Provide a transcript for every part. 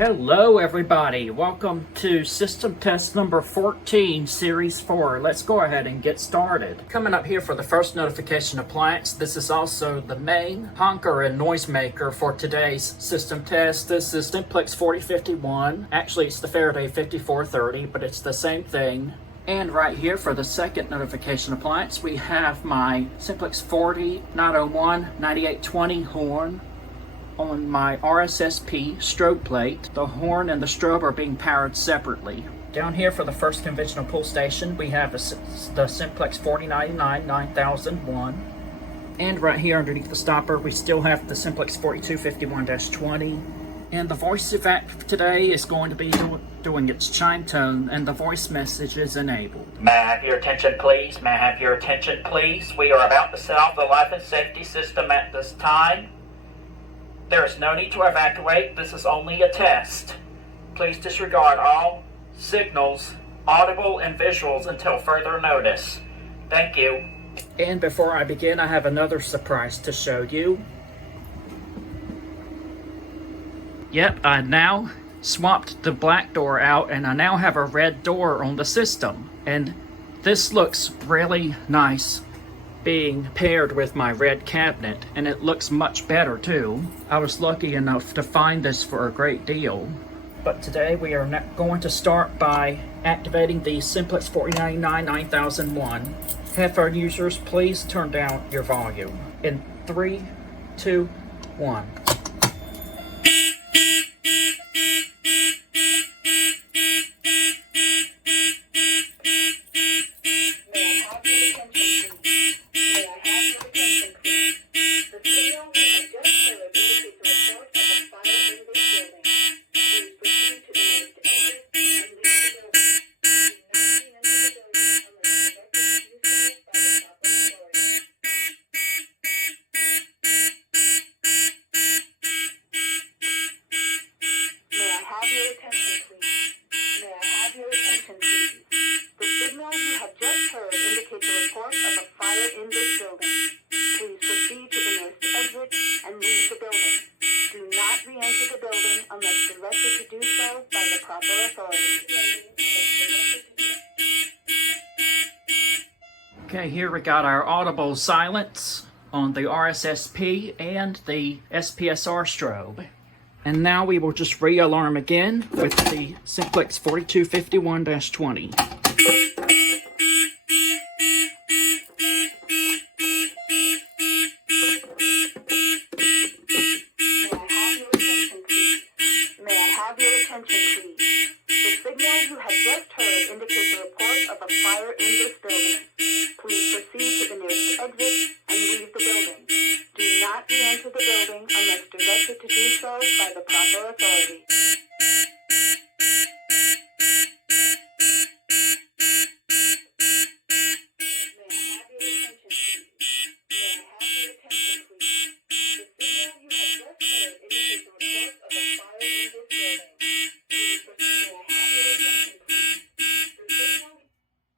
Hello everybody, welcome to system test number 14, series 4. Let's go ahead and get started. Coming up here for the first notification appliance, this is also the main honker and noisemaker for today's system test. This is Simplex 4051. Actually it's the Faraday 5430, but it's the same thing. And right here for the second notification appliance, we have my Simplex 40-901 9820 horn on my RSSP strobe plate. The horn and the strobe are being powered separately. Down here for the first conventional pull station, we have the Simplex 4099 9001. And right here underneath the stopper, we still have the Simplex 4251-20. And the voice evac today is going to be doing its chime tone, and the voice message is enabled. May I have your attention, please? May I have your attention, please? We are about to set off the life and safety system at this time. There is no need to evacuate. This is only a test. Please disregard all signals, audible and visuals until further notice. Thank you. And before I begin, I have another surprise to show you. Yep, I now swapped the black door out and I now have a red door on the system. And this looks really nice being paired with my red cabinet, and it looks much better too. I was lucky enough to find this for a great deal. But today we are going to start by activating the Simplex 4099 9001. Headphone users, please turn down your volume. In 3, 2, 1. Okay, here we got our audible silence on the RSSP and the SPSR strobe. And now we will just re-alarm again with the Simplex 4251-20. May I have your attention, please? The signal you have just heard indicates a report of a fire in this building. Please proceed to the nearest exit and leave the building. Do not re-enter the building unless directed to do so by the proper authority.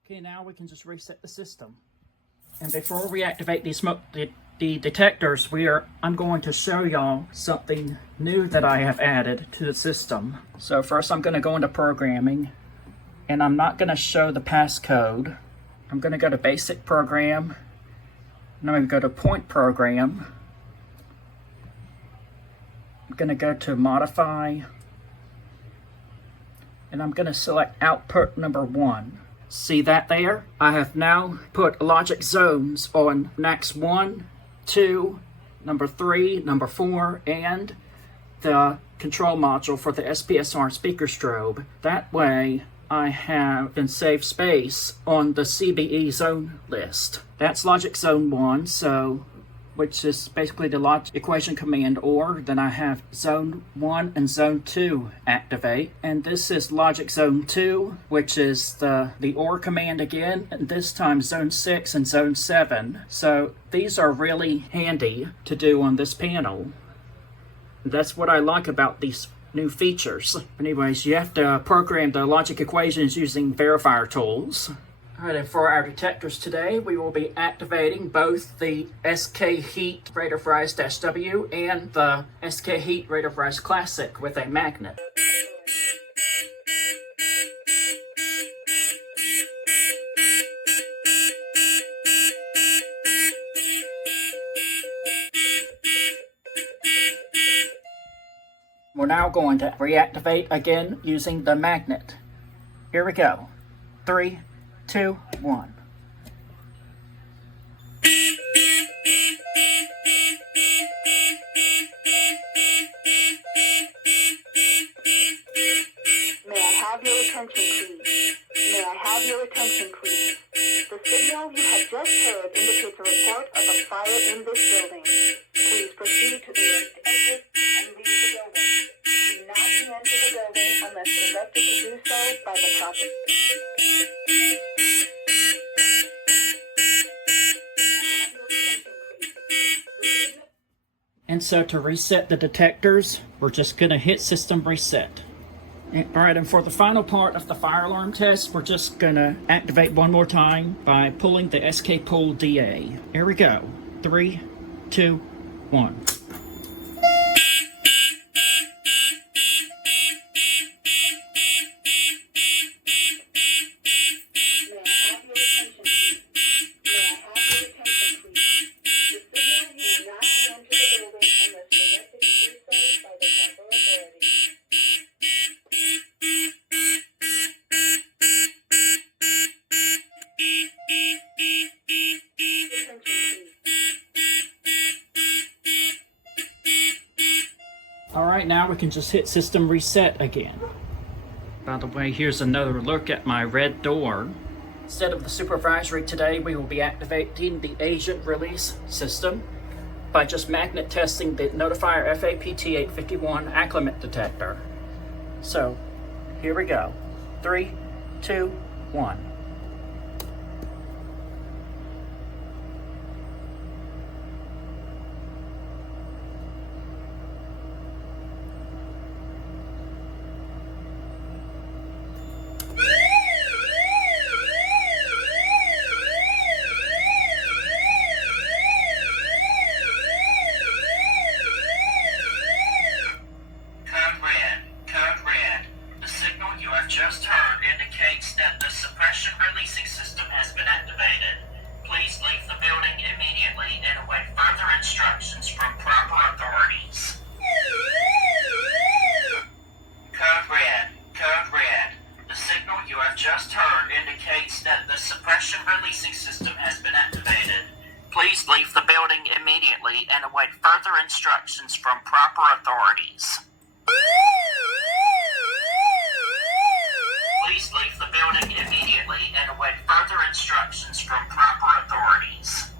Okay, now we can just reset the system. And before we activate the detectors, I'm going to show y'all something new that I have added to the system. So first I'm going to go into programming, and I'm not going to show the passcode. I'm going to go to basic program, and I'm going to go to point program. I'm going to go to modify, and I'm going to select output number 1. See that there? I have now put logic zones on NACS 1, 2, number 3, number 4, and the control module for the SPSR speaker strobe. That way I can save space on the CBE zone list. That's logic zone 1, which is basically the logic equation command OR. Then I have zone 1 and zone 2 activate. And this is logic zone 2, which is the OR command again, and this time zone 6 and zone 7. So these are really handy to do on this panel. That's what I like about these new features. Anyways, you have to program the logic equations using verifier tools. Alright, and for our detectors today, we will be activating both the SK Heat Rate of Rise-W and the SK Heat Rate of Rise Classic with a magnet. We're now going to reactivate again using the magnet. Here we go. 3, 2, 1. May I have your attention, please? May I have your attention, please? The signal you have just heard indicates a report of a fire in this building. Please proceed to the nearest exit and leave the building. Do not re-enter the building unless directed to do so by the proper... And so to reset the detectors, we're just going to hit system reset. Alright, and for the final part of the fire alarm test, we're just going to activate one more time by pulling the SK pull DA. Here we go. 3, 2, 1. Alright, now we can just hit system reset again. By the way, here's another look at my red door. Instead of the supervisory today, we will be activating the agent release system by just magnet testing the Notifier FAPT851 acclimate detector. So, here we go. 3, 2, 1. Just heard indicates that the suppression releasing system has been activated. Please leave the building immediately and await further instructions from proper authorities. Code red. The signal you have just heard indicates that the suppression releasing system has been activated. Please leave the building immediately and await further instructions from proper authorities. Please leave the building immediately and await further instructions from proper authorities.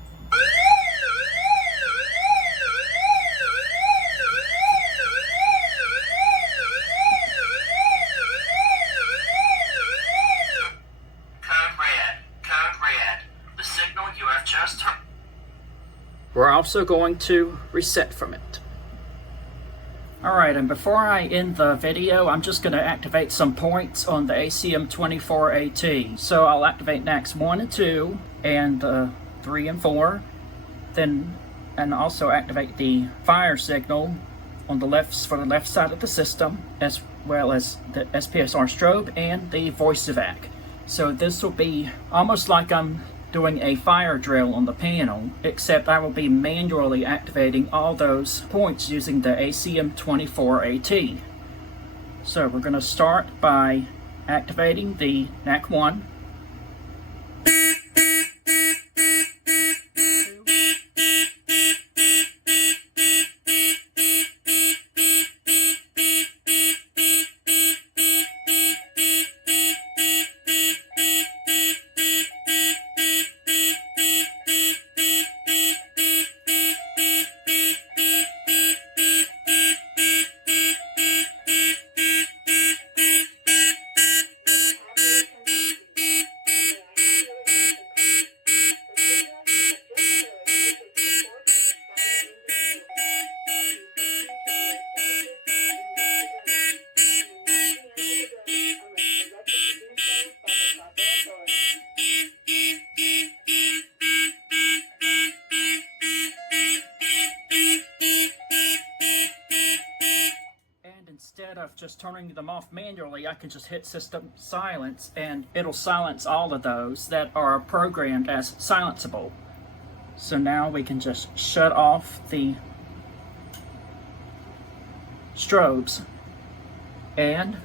Code red. The signal you have just heard. We're also going to reset from it. Alright, and before I end the video, I'm just going to activate some points on the ACM24AT. So I'll activate NACs 1 and 2, and 3 and 4, and also activate the fire signal on the left for the left side of the system, as well as the SPSR strobe and the voice evac. So this will be almost like I'm doing a fire drill on the panel, except I will be manually activating all those points using the ACM24AT. So we're going to start by activating the NAC 1. Instead of just turning them off manually, I can just hit system silence and it'll silence all of those that are programmed as silenceable. So now we can just shut off the strobes And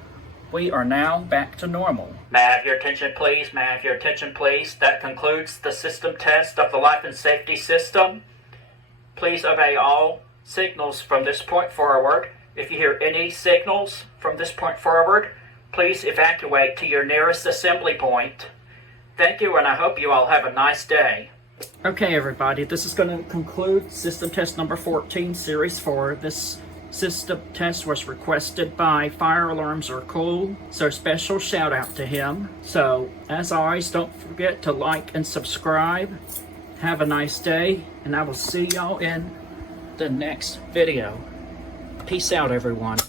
we are now back to normal. May I have your attention, please? May I have your attention, please? That concludes the system test of the life and safety system. Please obey all signals from this point forward. If you hear any signals from this point forward, please evacuate to your nearest assembly point. Thank you, and I hope you all have a nice day. Okay, everybody, this is going to conclude system test number 14, series 4. This system test was requested by Fire Alarms Are Cool, so special shout out to him. So, as always, don't forget to like and subscribe. Have a nice day, and I will see y'all in the next video. Peace out, everyone.